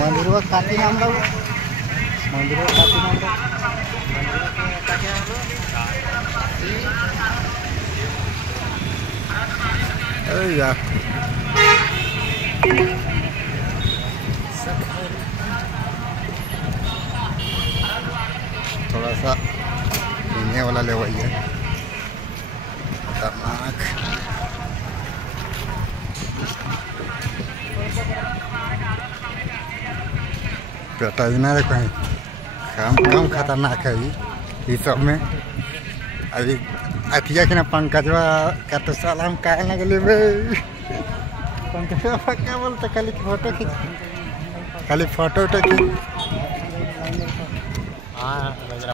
मंदिर काटी हम लोग मंदिर काटी हम लोग यार थोड़ा सा घूमने वाला ले वही है खतरनाक। बेटा ना कहीं कम खतरनाक है ये सब में। अभी अथिया के ना पंकजवा का तो साला हम कहे लगले पंकजवा क्या बोलते खाली फोटो खींच खाली फोटो खींच। हाँ